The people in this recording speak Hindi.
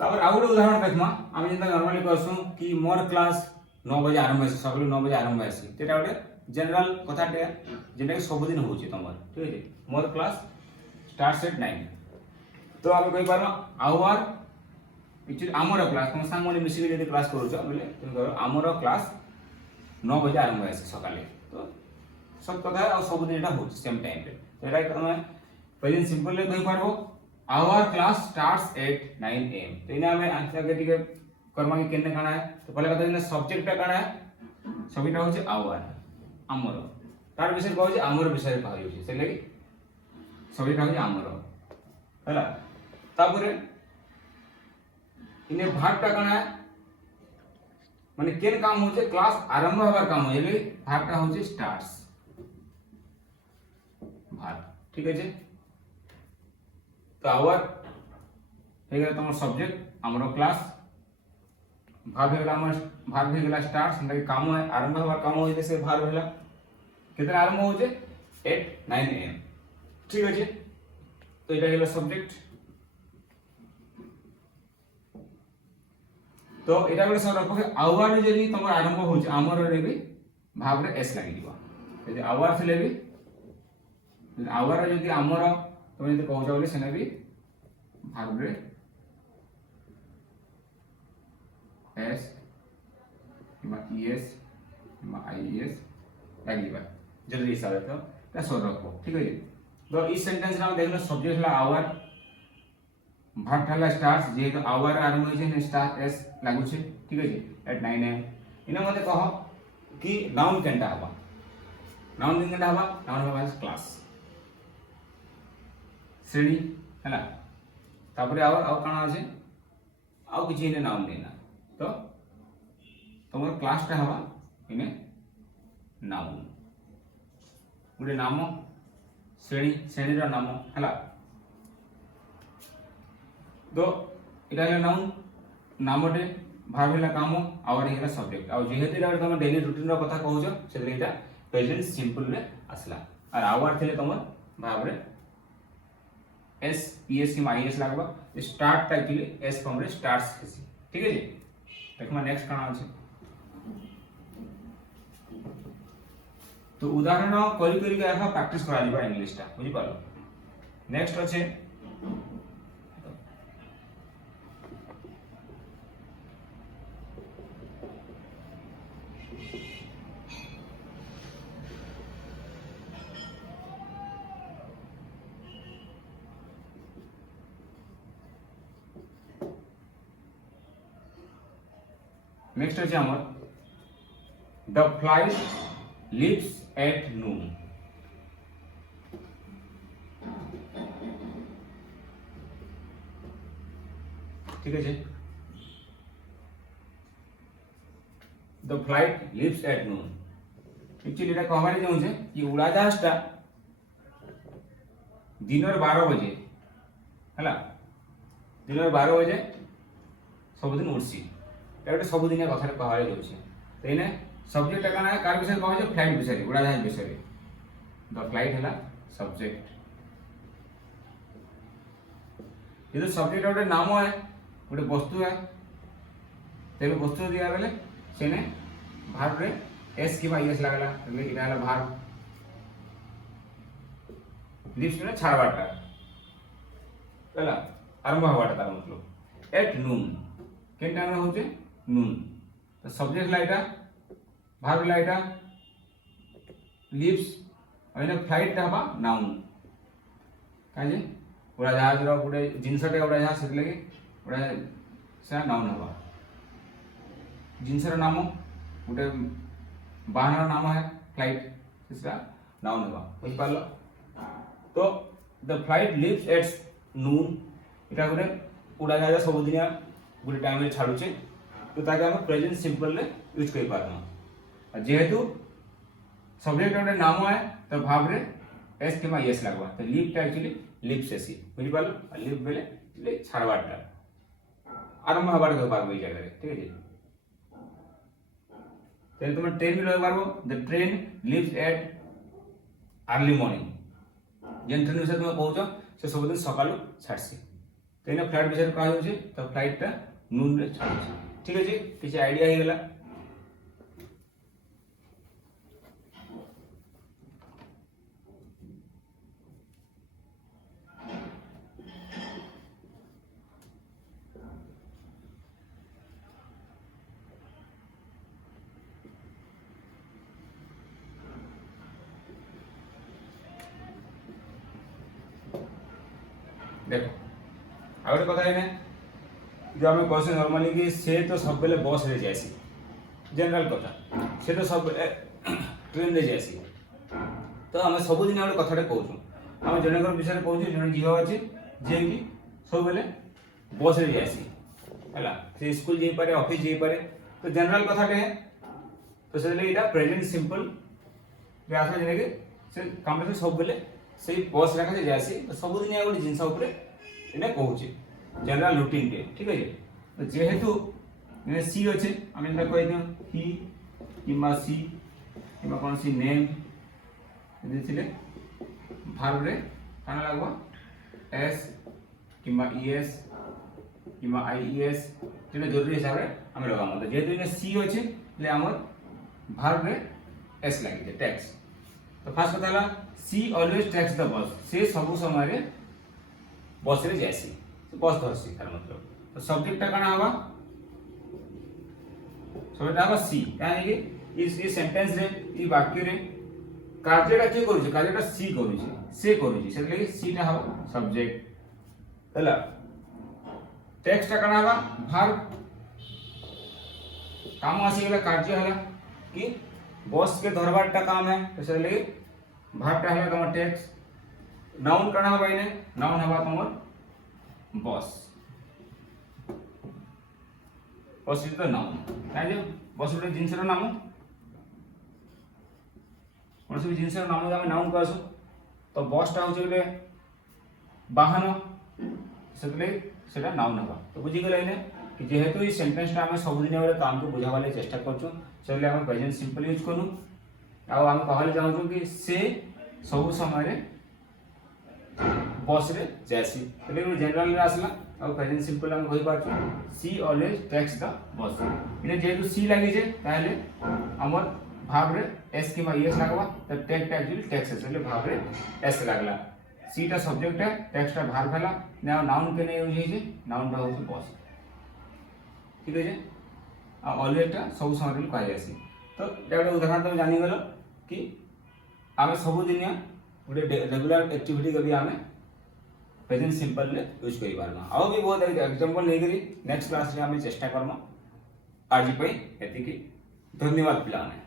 तापर आउ गोटे उदाहरण देखमा आम जेनता नॉर्मली कहसु कि मोर क्लास 9 बजे आरंभ हेसी सकाळ 9 बजे आरंभ हेसी तेटा गोटे जनरल कथाटे जेटा कि सब दिन होउची तमर ठीक है मोर क्लास स्टार्ट्स एट 9 तो आम कहि पारो आवर एक्चुअली आमर क्लास तुम सांग माने मिसिक जदी क्लास करूछ बोले तुम कहो आमर क्लास 9 बजे आरंभ हेसी सकाळ तो सब कथा और सब दिन एटा होउची सेम टाइम पे तो एटा तुम प्रेजेंट सिंपल ले कहि पारबो our class starts at 9 am तो इना हमें आंसर के टिके कर्मा के केने काना है तो पहले कथा इना सब्जेक्ट काना है सबिटा होचे आवर आमर तार विषय कहू आमर विषय कहू से लगी सबिटा होचे आमर हला तापरे इने भागटा काना है माने केन काम होचे क्लास आरंभ हबार काम होले भागटा होचे स्टार्ट्स भाग ठीक है तो आवर हे गला तमर सब्जेक्ट हमरो क्लास भाग हे गला हमर भाग हे गला स्टार्ट संगे काम है आरंभ हवा काम होइले से भाग होला कितना आरंभ होजे 8 9 am ठीक है तो एटा हे गला सब्जेक्ट तो एटा बले सब रखो आवर जदी तमर आरंभ होजे हमर रे भी भाग रे एस लागि दिबा यदि आवर थिले भी आवर जदी हमर तुम यदि कहू बोले सेना भी भाग रे एस ईएस आईएस लागिबा जल्दी हिसाब तो ता सो रखो ठीक है तो इस सेंटेंस रा देखलो सब्जेक्ट ला आवर भाग थाला स्टार्स जे तो आवर आरंभ होई छै स्टार एस लागु छै ठीक है एट 9 am इना मते कहो कि नाउन केनटा हबा नाउन केनटा हबा नाउन हबा क्लास श्रेणी है तापर आउ काना আছে आउ किछि ने नाम देना तो तमर क्लास टा हवा इने नाम गुडे नाम श्रेणी श्रेणी रा नाम हला तो इटा है नाउन नामटे भाग होला काम और हेला सब्जेक्ट आ जेहेतु इटा तम डेली रूटीन रा कथा कहउछ सेते इटा प्रेजेंट सिंपल रे असला और आवर थिले तमर भाग रे एस ईएस की माइनस लागबा स्टार्ट टा एक्चुअली एस फॉर्म रे स्टार्ट्स हेसी ठीक है जी देखमा नेक्स्ट काना अछि तो उदाहरण करी करी के आहा प्रैक्टिस करा दिबा इंग्लिश टा बुझि पालो नेक्स्ट अछि नेक्स्ट है हमर the flight leaves at noon ठीक है the flight leaves at noon actually एटा कहबारे जाउ छै कि उड़ाजाहाजटा दिनर 12 बजे हला दिनर 12 बजे सब दिन उड़सी एटा सब दिन कथा कहबारे जाउ छै तो इने सब्जेक्ट काना है कार विषय कहै छै फ्लाइट विषय उड़ाजाहाज विषय द फ्लाइट हला सब्जेक्ट ये तो सब्जेक्ट गोटे नाम है गोटे वस्तु है तेरे वस्तु दिया गले सेने भाग रे एस की एस लागला એટલે इना हला भाग लिप्स में छाड़वाटा हला आरंभ हवाटा तार मतलब एट नून केन टाइम में होचे नून तो सब्जेक्ट लाइटा भाग लाइटा लिप्स अइने फ्लाइट हबा नाउन काजे उड़ाजाहाज रो गुटे जिनसटे उड़ाजाहाज से लगे उड़ा से नाउन हबा जिनसर नाम गुटे वाहन नाम है फ्लाइट इसका नाउन हबा बुझ पालो तो the flight leaves at noon इटा गुटे उड़ाजाहाज सब दिन गुटे टाइम रे छाडू छे तो ताके हम प्रेजेंट सिंपल रे यूज कर पारना जेहेतु सब्जेक्ट गोटे नाम है तो भाव रे एस के एस लागबा तो लीव टा एक्चुअली लिप्स एसी बुझि पालो लिव बेले छाड़वाटा आरंभ हबार के पारबो ई जगह रे ठीक है तेल तुम ट्रेन भी लग पारबो the train leaves at early morning जेन ट्रेन से तुम कहउछ से सब दिन सकाळु छाडसी तो इन फ्लाइट विषय कह होचे तो फ्लाइट टा नून रे छाड़े ठीक अछि किछ आईडिया हे गेला देखो आ गोटे कथा है जो आम कहे नॉर्मली कि से तो सब बेले बस रे जासी जनरल कथा से तो सब ट्रेन रे जासी तो आम सब दिन गोटे कथाटे कहूँ आम जनक विषय कहूँ जन झील अच्छे जी कि सब बेले बस रे जासी है से स्कूल जा पारे ऑफिस जा पारे तो जनरल कथाटे है तो से यहाँ प्रेजेंट सिंपल आस कि से कम से सब बेले से बस रेखा से जासी तो सब दिन गोटे जिनस इन्हें कहूचे जनरल रूटीन टे ठीक है तो जेहेतु सी अच्छे आम इनका कह दियो ही कि सी कि कौन सी नेम थे भार्ब रे कौन लगवा एस कि ईएस कि आईईएस तेना जरूरी हिसाब से आम लगा तो जेहेतु इन्हें सी अच्छे आम भार्ब रे एस लगे टैक्स तो फास्ट कथा सी ऑलवेज टैक्स द बस से सब समय बस रे जासी बस धरसी तार मतलब तो सब्जेक्ट टा काना हवा सब्जेक्ट हवा सी काहे कि इस सेंटेंस रे ई वाक्य रे कार्यटा के करू छै कार्यटा सी करू छै से करू छै से लागि सी टा हवा सब्जेक्ट हला टेक्स्ट टा काना हवा वर्ब काम आसी गेला कार्य हला कि बस के धरबार टा काम है तो से लागि वर्ब टा हला तमर टेक्स्ट नाउन काना हवा इने नाउन हवा तमर बस बस इज द नाउन काहे जे बस उटे जिनसर नाम कोन से जिनसर नाम हम नाउन कहसु तो बस टा होचे गले वाहन सेतले सेटा नाउन हवा तो बुझी गेलै ने कि जेहेतु ई सेंटेंस टा हम सब दिन वाले काम को बुझावा ले चेष्टा करछु सेले हम प्रेजेंट सिंपल यूज करू आ हम कहले जाउ कि से सब समय रे बस रे जैसी तले जनरल रे आसला और प्रेजेंट सिंपल हम कहि पाछु सी ऑलवेज टेक्स द बस इने जेतु सी लागि जे ताले हमर भाव रे एस कि एस लागबा त टेक टा एक्चुअली टेक्स है भाव रे एस लागला सी टा सब्जेक्ट है टेक्स्ट टा भार भेला ना नाउन के ने यूज हे जे नाउन टा होछ बस ठीक है आ ऑलवेज टा सब समय रे कहि जासी तो एटा उदाहरण तुम जानि गेलो कि आमे सब दिन गोटे रेगुलर एक्टिविटी के भी आम प्रेजेंट सिंपल रे यूज करि पारमा आ भी बहुत एग्जांपल नै करी नेक्स्ट क्लास रे आम चेष्टा करम आज पई एतिकी धन्यवाद पिलाने।